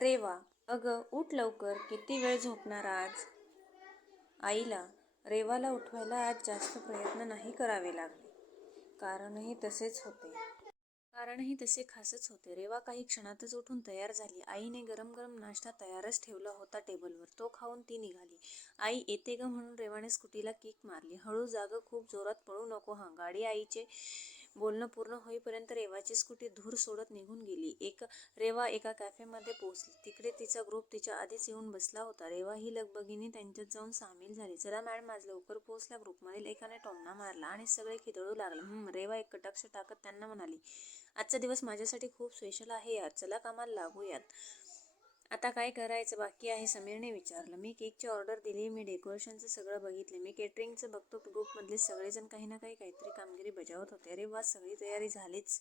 रेवा, अगं उठ लवकर, किती वेळ झोपणार आज? आईला रेवाला उठवायला आज जास्त प्रयत्न नाही करावे लागले. कारणही तसे खासच होते. रेवा काही क्षणातच उठून तयार झाली. आईने गरम गरम नाश्ता तयारच ठेवला होता टेबलवर. तो खाऊन ती निघाली. आई येते ग म्हणून रेवाने स्कूटीला किक मारली. हळू जा ग, खूप जोरात पळू नको हां. गाडी आईचे बोलणं पूर्ण होईपर्यंत रेवाची स्कूटी धूर सोडत निघून गेली. रेवा एका कॅफेमध्ये पोहोचली. तिकडे तिचा ग्रुप तिच्या आधीच येऊन बसला होता. रेवा ही लगबगीने त्यांच्यात जाऊन सामील झाली. चला मॅडम, आज लवकर पोहोचल्या. ग्रुपमधील एकाने टोमणा मारला आणि सगळे खिदळू लागले. रेवा एक कटाक्ष टाकत त्यांना म्हणाली, आजचा दिवस माझ्यासाठी खूप स्पेशल आहे यार, चला कामाला लागूयात. आता काय करायचं बाकी आहे? समीरने विचारलं. मी केकची ऑर्डर दिली, मी डेकोरेशनचं सगळं बघितलं, मी केटरिंगचं बघतो. ग्रुपमधले सगळेजण काही ना काहीतरी कामगिरी बजावत होते. अरे वा, सगळी तयारी झालीच.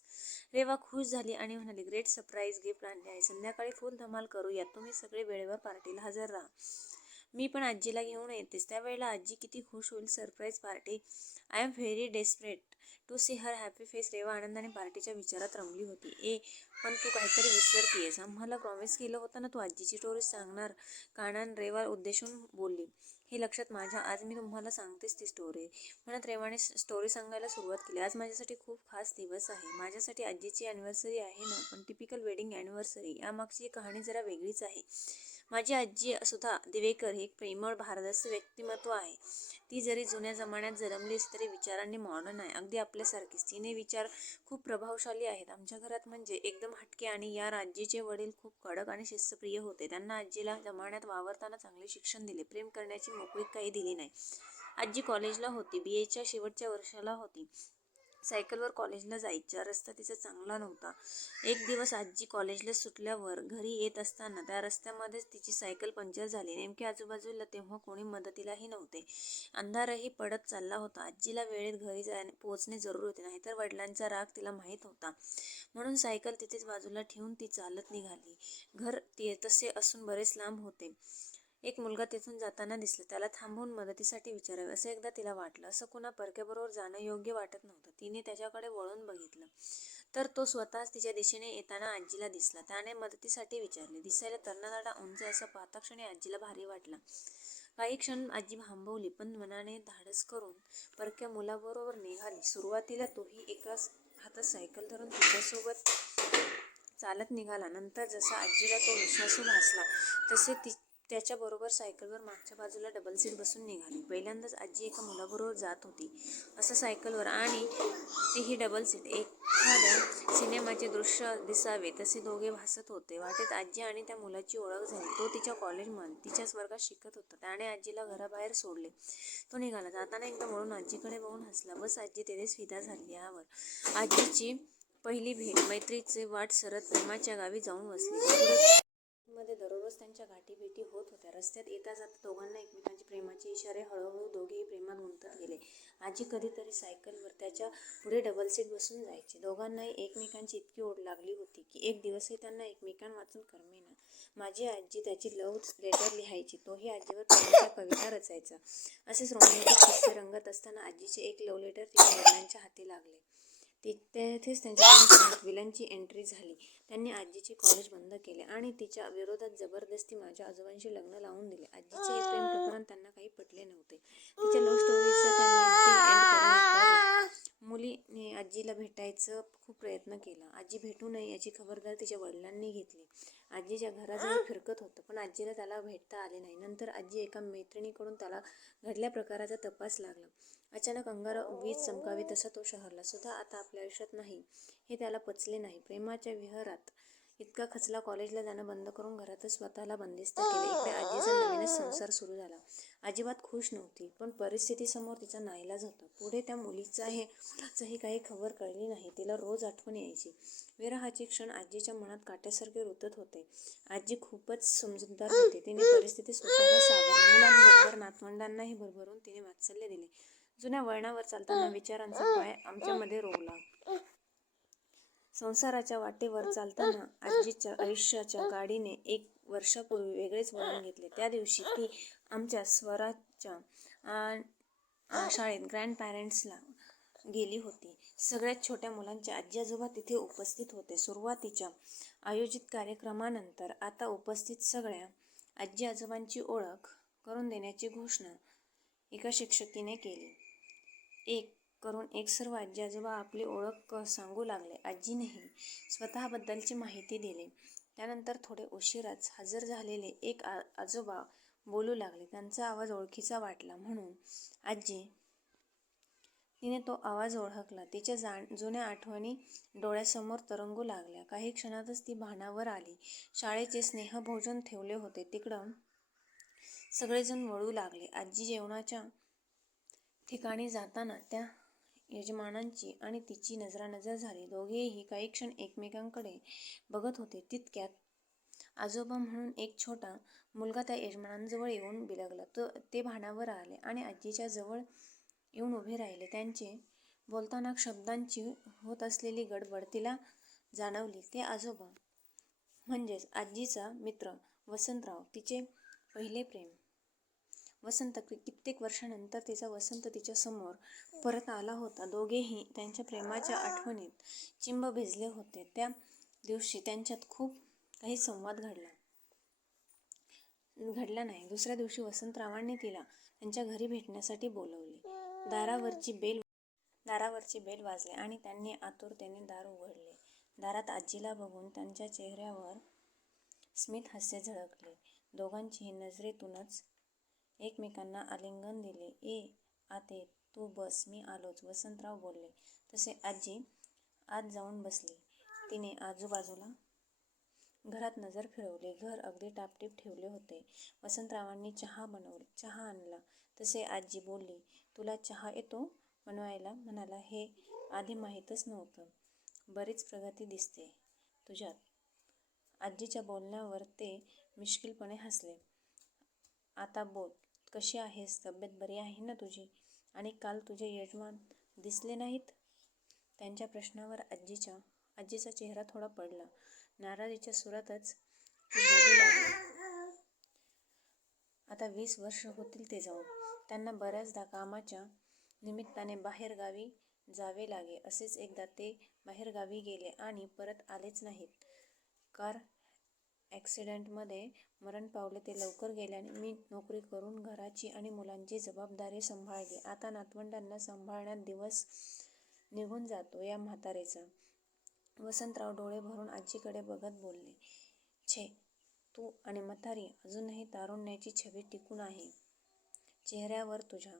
रेवा खुश झाली आणि म्हणाली, ग्रेट, सरप्राईज गिफ्ट आणले आहे. संध्याकाळी फुल धमाल करूयात. तुम्ही सगळे वेळेवर पार्टीला हजर राहा. मी पण आजीला घेऊन येतेस. त्यावेळेला आजी किती खुश होईल. Surprise party. I am very desperate to see her happy face. Reva आनंदाने पार्टीच्या विचारात रमली होती. पण तू काहीतरी विसरतीयस. आम्हाला प्रॉमिस केलं होतं ना तू आजीची स्टोरी सांगणार. कानान रेवा उद्देशून बोलली. हे लक्षात माझ्या, आज मी तुम्हाला सांगतेस ती स्टोरी, म्हणत रेवाने स्टोरी सांगायला सुरुवात केली. आज माझ्यासाठी खूप खास दिवस आहे. माझ्यासाठी आजीची ॲनिव्हर्सरी आहे ना, पण टिपिकल वेडिंग ॲनिव्हर्सरी. यामागची कहाणी जरा वेगळीच आहे. माझी आजी सुधा दिवेकर ही एक प्रेमळ भारदस्त व्यक्तिमत्व आहे. ती जरी जुन्या जमान्यात जन्मली तरी विचारांनी मॉडर्न आहे, अगदी आपल्यासारखीच. तिने विचार खूप प्रभावशाली आहेत. आमच्या घरात म्हणजे एकदम हटके. आणि यार, आजीचे वडील खूप कडक आणि शिस्तप्रिय होते. त्यांना आजीला जमान्यात वावरताना चांगले शिक्षण दिले, प्रेम करण्याची मोकळीक काही दिली नाही. आजी कॉलेजला होती, BAच्या शेवटच्या वर्षाला होती. सायकलवर कॉलेजला जायच्या. रस्ता तिचा चांगला नव्हता. एक दिवस आजी कॉलेजला सुटल्यावर घरी येत असताना त्या रस्त्यामध्येच तिची सायकल पंक्चर झाली. नेमके आजूबाजूला तेव्हा कोणी मदतीलाही नव्हते. अंधारही पडत चालला होता. आजीला वेळेत घरी पोहोचणे जरूर होते, नाहीतर वडिलांचा राग तिला माहीत होता. म्हणून सायकल तिथेच बाजूला ठेवून ती चालत निघाली. घर तसे असून बरेच लांब होते. एक मुलगा तिथून जाताना दिसला. त्याला थांबवून मदतीसाठी विचारावे असं एकदा तिला वाटलं. असं कुणा परक्याबरोबर जाणं योग्य वाटत नव्हतं. तिने त्याच्याकडे वळून बघितलं तर तो स्वतःच तिच्या दिशेने येताना आजीला दिसला. त्याने मदतीसाठी विचारले. दिसायला तर्नाताडा, उंच असं पाहता क्षणी आजीला भारी वाटलं. काही क्षण आजी थांबवली, पण मनाने धाडस करून परक्या मुलाबरोबर निघाली. सुरुवातीला तोही एका हातात सायकल धरून तिच्यासोबत चालत निघाला. नंतर जसा आजीला तो विश्वासू भासला तसे त्याच्याबरोबर सायकलवर मागच्या बाजूला डबल सीट बसून निघाली. पहिल्यांदाच आजी एका मुलाबरोबर जात होती असं सायकलवर, आणि तीही डबल सीट. एखाद्या सिनेमाचे दृश्य दिसावे तसे दोघे भासत होते. वाटेत आजी आणि त्या मुलाची ओळख झाली. तो तिच्या कॉलेजमध्ये तिच्याच वर्गात शिकत होता. त्याने आजीला घराबाहेर सोडले. तो निघाला. जाताना एकदा वळून आजीकडे बघून हसला. बस, आजी तेथेच फिदा झाली. यावर आजीची पहिली भेट मैत्रीची वाट सरत प्रेमाच्या गावी जाऊन बसली. मध्ये दररोज त्यांच्या गाठीभेटी होत होत्या. रस्त्यात येता जाता दोघांना एकमेकांचे प्रेमाचे इशारे. हळूहळू दोघेही प्रेमात गुंतत गेले. आजी कधीतरी सायकलवर त्याच्या पुढे डबल सीट बसून जायची. दोघांनाही एकमेकांची इतकी ओढ लागली होती की एक दिवसही त्यांना एकमेकांवाचून करमेना. माझी आजी त्याची लव्ह लेटर लिहायची, तोही आजीवर प्रेमाच्या कविता रचायचा. असेच रोमॅन्टिक किस्से रंगत असताना आजीचे एक लव्ह लेटर तिच्या वडिलांच्या हाती लागले. तेथेच त्यांच्या विलनची एंट्री झाली. त्यांनी आजीचे कॉलेज बंद केले आणि तिच्या विरोधात जबरदस्ती माझ्या आजोबांशी लग्न लावून दिले. आजीचे हे प्रेम प्रकरण त्यांना काही पटले नव्हते. तिच्या लव्ह स्टोरीचं त्यांनी अगदी एंड करून टाकले. मुलीने आजीला भेटायचा खूप प्रयत्न केला. आजी भेटू नये याची खबरदारी तिच्या वडिलांनी घेतली. आजीच्या घराजवळ फिरकत होतं, पण आजीला त्याला भेटता आले नाही. नंतर आजी एका मैत्रिणीकडून त्याला घडल्या प्रकाराचा तपास लागला. अचानक अंगावर वीज चमकावी तसा तो शहरला. सुद्धा आता आपल्या आयुष्यात नाही हे त्याला पचले नाही. प्रेमाच्या विहारात इतका खचला, कॉलेजला जाणं बंद करून घरातच स्वतःला बंदिस्त केले. इकडे आजीचा नवीनच संसार सुरू झाला. अजिबात खुश नव्हती, पण परिस्थितीसमोर तिचा नाईलाज होता. पुढे त्या मुलाचंही काही खबर कळली नाही. तिला रोज आठवण यायची. विरहाचे क्षण आजीच्या मनात काट्यासारखे रुतत होते. आजी खूपच समजूतदार होती. तिने परिस्थिती स्वतःला सावरली. मुलांबरोबर नातवंडांनाही भरभरून तिने वात्सल्य दिले. जुन्या वळणावर चालताना विचारांचा पाय आमच्यामध्ये रोवला. संसाराच्या वाटेवर चालताना आजीच्या आयुष्याच्या गाडीने 1 वर्षापूर्वी वेगळेच वळण घेतले. त्या दिवशी ती आमच्या स्वराच्या शाळेत ग्रँड पॅरेंट्सला गेली होती. सगळ्यात छोट्या मुलांचे आजी आजोबा तिथे उपस्थित होते. सुरुवातीच्या आयोजित कार्यक्रमानंतर आता उपस्थित सगळ्या आजी आजोबांची ओळख करून देण्याची घोषणा एका शिक्षकीने केली. एक करून एक सर्व आजी आजोबा आपली ओळख सांगू लागले. आजीनेही स्वतःबद्दलची माहिती दिली. त्यानंतर थोडे उशिराच हजर झालेले एक आजोबा बोलू लागले. त्यांचा आवाज ओळखीचा वाटला म्हणून तिने तो आवाज ओळखला. तिच्या जुन्या आठवणी डोळ्यासमोर तरंगू लागल्या. काही क्षणातच ती भानावर आली. शाळेचे स्नेहभोजन ठेवले होते. तिकडं सगळेजण वळू लागले. आजी जेवणाच्या ठिकाणी जाताना त्या यजमानांची आणि तिची नजरानजर झाली. दोघेही काही क्षण एकमेकांकडे बघत होते. तितक्यात आजोबा म्हणून एक छोटा मुलगा त्या यजमानांजवळ येऊन बिलगला. ते भानावर आले आणि आजीच्या जवळ येऊन उभे राहिले. त्यांचे बोलताना शब्दांची होत असलेली गडबड तिला जाणवली. ते आजोबा म्हणजेच आजीचा मित्र वसंतराव, तिचे पहिले प्रेम. वसंत कित्येक वर्षानंतर तिचा वसंत तिच्या समोर परत आला होता. दोघेही त्यांच्या प्रेमाच्या आठवणीत चिंब भिजले होते. त्या दिवशी त्यांच्यात खूप काही संवाद घडला नाही. दुसऱ्या दिवशी वसंतरावांनी तिला त्यांच्या घरी भेटण्यासाठी बोलवले. दारावरची बेल वाजली आणि त्यांनी आतुरतेने दार उघडले. दारात आजीला बघून त्यांच्या चेहऱ्यावर स्मित हास्य झळकले. दोघांचीही नजरेतूनच एकमेकांना आलिंगन दिले. "ये आते, तू बस, मी आलोच," वसंतराव बोलले. तसे आजी आत जाऊन बसली. तिने आजूबाजूला घरात नजर फिरवली. घर अगदी टापटीप ठेवले होते. वसंतरावांनी चहा आणला. तसे आजी बोलली, "तुला चहा येतो बनवायला?" म्हणाला, "हे आधी माहीतच नव्हतं. बरीच प्रगती दिसते तुझ्यात." आजीच्या बोलण्यावर ते मिश्किलपणे हसले. "आता बोल, कशी आहेस? तब्येत बरी आहे ना तुझी? आणि काल तुझे यजमान दिसले नाहीत?" त्यांच्या प्रश्नावर आजीचा चेहरा थोडा पडला. नाराजीच्या सुरातच ती बोलू लागली, "आता 20 वर्ष होतील ते जाऊन. त्यांना बऱ्याचदा कामाच्या निमित्ताने बाहेर गावी जावे लागे. असेच एकदा ते बाहेर गावी गेले आणि परत आलेच नाहीत. कार ॲक्सिडेंटमध्ये मरण पावले. ते लवकर गेल्याने मी नोकरी करून घराची आणि मुलांची जबाबदारी सांभाळली. आता नातवंडांना सांभाळण्यात दिवस निघून जातो या म्हातारेचा." वसंतराव डोळे भरून आजीकडे बघत बोलले, "छे, तू आणि म्हातारी अजूनही तारुण्याची छबी टिकून आहे चेहऱ्यावर तुझ्या.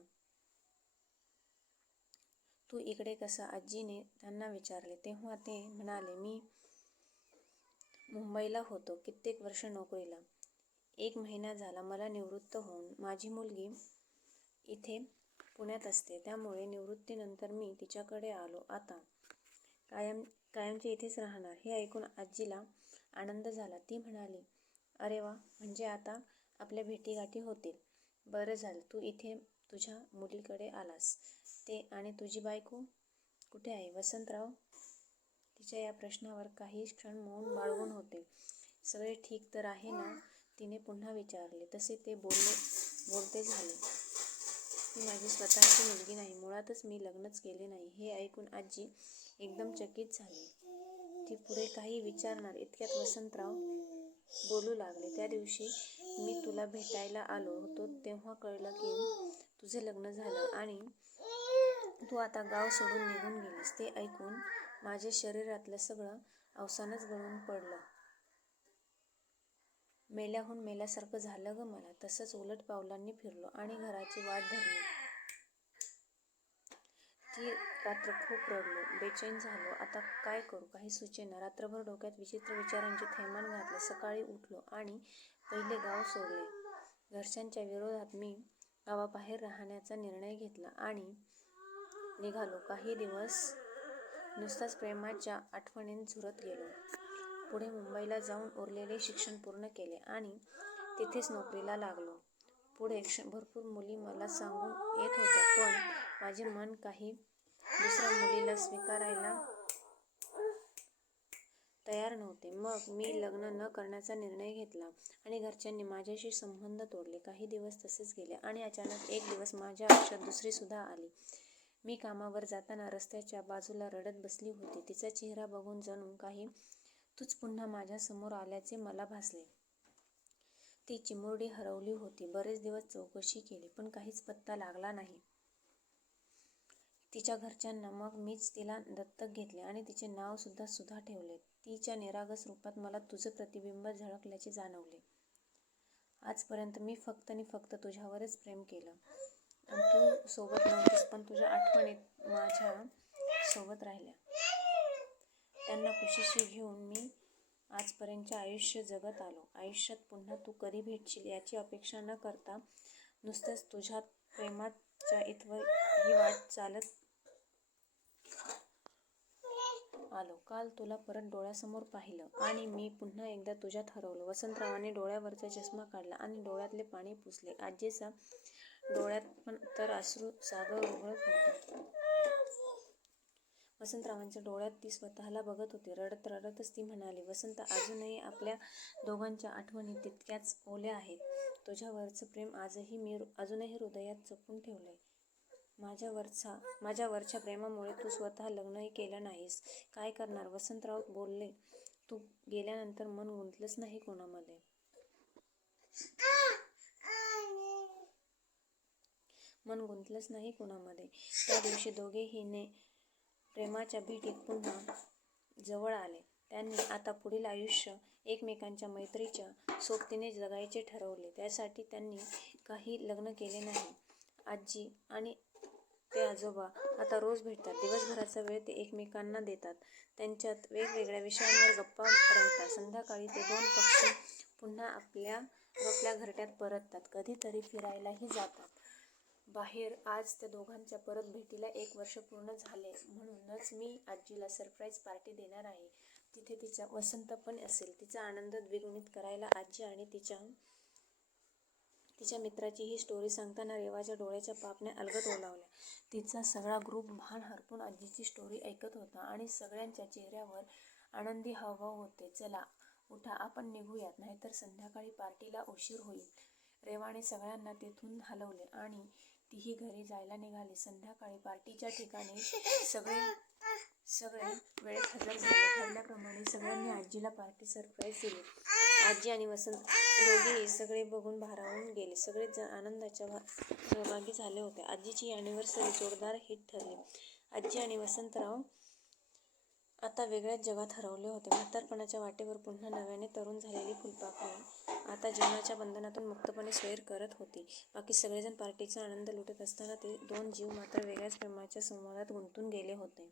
तू इकडे कसा?" आजीने त्यांना विचारले. तेव्हा ते म्हणाले, "मी मुंबईला होतो कित्येक वर्ष नोकरीला. 1 महिना झाला मला निवृत्त होऊन. माझी मुलगी इथे पुण्यात असते. त्यामुळे निवृत्तीनंतर मी तिच्याकडे आलो. आता कायमचे इथेच राहणार." हे ऐकून आजीला आनंद झाला. ती म्हणाली, "अरे वा, म्हणजे आता आपल्या भेटीगाठी होतील. बरं झालं तू इथे तुझ्या मुलीकडे आलास. ते आणि तुझी बायको कुठे आहे?" वसंतराव तिच्या या प्रश्नावर काही क्षण मौन बाळगून होते. "सगळे ठीक तर आहे ना?" तिने पुन्हा विचारले. तसे ते बोलते झाले, "ती माझी स्वतःची मुलगी नाही. मुळातच मी लग्नच केले नाही." हे ऐकून आजी एकदम चकित झाली. ती पुढे काही विचारणार इतक्यात वसंतराव बोलू लागले, "त्या दिवशी मी तुला भेटायला आलो होतो तेव्हा कळलं की तुझे लग्न झालं आणि तू आता गाव सोडून निघून गेलीस. ते ऐकून माझ्या शरीरातलं सगळं अवसानच गळून पडलं. मेल्याहून मेल्यासारखं झालं गं मला. तसंच उलट पावलांनी फिरलो आणि घराची वाट धरली. ती रात्र खूप रडलो, बेचैन झालो. आता काय करू काही सुचेना. रात्रभर डोक्यात विचित्र विचारांचे थैमान घातले. सकाळी उठलो आणि पहिले गाव सोडले. घरच्यांच्या विरोधात मी गावाबाहेर राहण्याचा निर्णय घेतला आणि निघालो. काही दिवस नुसताच प्रेमाच्या आठवणींत झुरत गेलो. पुढे मुंबईला जाऊन उरलेले शिक्षण पूर्ण केले आणि तिथेच नोकरीला लागलो. पुढे भरपूर मुली मला सांगून येत होत्या, पण माझे मन काही दुसऱ्या मुलीला स्वीकारायला तयार नव्हते. मग मी लग्न न करण्याचा निर्णय घेतला आणि घरच्यांनी माझ्याशी संबंध तोडले. काही दिवस तसेच गेले आणि अचानक एक दिवस माझ्या आयुष्यात दुसरी सुद्धा आली. मी कामावर जाताना रस्त्याच्या बाजूला रडत बसली होती. तिचा चेहरा बघून जणू काही तूच पुन्हा माझ्यासमोर आल्याचे मला भासले. ती चिमुरडी हरवली होती. बरेच दिवस चौकशी केली पण काहीच पत्ता लागला नाही. तिच्या घरच्यांना मग मीच तिला दत्तक घेतले आणि तिचे नाव सुद्धा सुधा ठेवले. तिच्या निरागस रूपात मला तुझं प्रतिबिंब झळकल्याचे जाणवले. आजपर्यंत मी फक्त आणि फक्त तुझ्यावरच प्रेम केलं. तू सोबत नव्हतीस पण तुझ्या आठवणीत माझ्या सोबत राहिल्या. त्यांना कुशीशी घेऊन मी आजपर्यंतचे आयुष्य जगत आलो. आयुष्यात पुन्हा तू कधी भेटशील याची अपेक्षा न करता नुसतंच तुझ्या प्रेमाच्या इथवर ही वाट चालत आलो. काल तुला परत डोळ्यासमोर पाहिलं आणि मी पुन्हा एकदा तुझ्यात हरवलो. वसंतरावांनी डोळ्यावरचा चष्मा काढला आणि डोळ्यातले पाणी पुसले. आजीच्या डोळ्यात पण तर अश्रू सागर उघडत होते. वसंतरावांच्या डोळ्यात ती स्वतःला बघत होती. रडत रडतच ती म्हणाली, वसंत, अजूनही आपल्या दोघांच्या आठवणी तितक्याच ओल्या आहेत. तुझ्यावरचं प्रेम अजूनही हृदयात जपून ठेवलंय. माझ्यावरच्या प्रेमामुळे तू स्वतः लग्नही केलं नाहीस. काय करणार? वसंतराव बोलले, तू गेल्यानंतर मन गुंतलंच नाही कोणामध्ये. त्या दिवशी दोघेही प्रेमाच्या भेटीत पुन्हा जवळ आले. त्यांनी आता पुढील आयुष्य एकमेकांच्या मैत्रीच्या सोबतीने जगायचे ठरवले. त्यासाठी त्यांनी काही लग्न केले नाही. आजी आणि ते आजोबा आता रोज भेटतात. दिवसभराचा वेळ ते एकमेकांना देतात. त्यांच्यात वेगवेगळ्या विषयांवर गप्पा रंगतात. संध्याकाळी ते दोन पक्षी पुन्हा आपल्या घरट्यात परततात. कधीतरी फिरायलाही जातात बाहेर. आज त्या दोघांच्या परत भेटीला 1 वर्ष पूर्ण झाले. म्हणूनच मी आजीला सरप्राईज पार्टी देणार आहे. तिथे तिचा वसंत पण असेल. तिचा आनंद द्विगुणित करायला आजी आणि तिच्या मित्राची ही स्टोरी सांगताना रेवाच्या डोळ्याच्या पापण्या अलगद ओलावल्या. तिचा सगळा ग्रुप भान हरपून आजीची स्टोरी ऐकत होता आणि सगळ्यांच्या चेहऱ्यावर आनंदी हावभाव होते. चला उठा, आपण निघूयात, नाहीतर संध्याकाळी पार्टीला उशीर होईल. रेवाने सगळ्यांना तेथून हलवले आणि तीही घरी जायला निघाली. संध्याकाळी पार्टीच्या ठिकाणी सगळे वेळेत हजर झाले. ठरल्याप्रमाणे सगळ्यांनी आजीला पार्टी सरप्राईज दिली. आजी आणि वसंत दोघेही सगळे बघून भारावून गेले. सगळेच जण आनंदाच्या सहभागी झाले होते. आजीची अॅनिव्हर्सरी जोरदार हिट ठरली. आजी आणि वसंतराव आता वेगळ्याच जगात हरवले होते. म्हातारपणाच्या वाटेवर पुन्हा नव्याने तरुण झालेली फुलपाखरे आता जीवनाच्या बंधनातून मुक्तपणे सैर करत होती. बाकी सगळेजण पार्टीचा आनंद लुटत असताना ते दोन जीव मात्र वेगळ्याच प्रेमाच्या संवादात गुंतून गेले होते.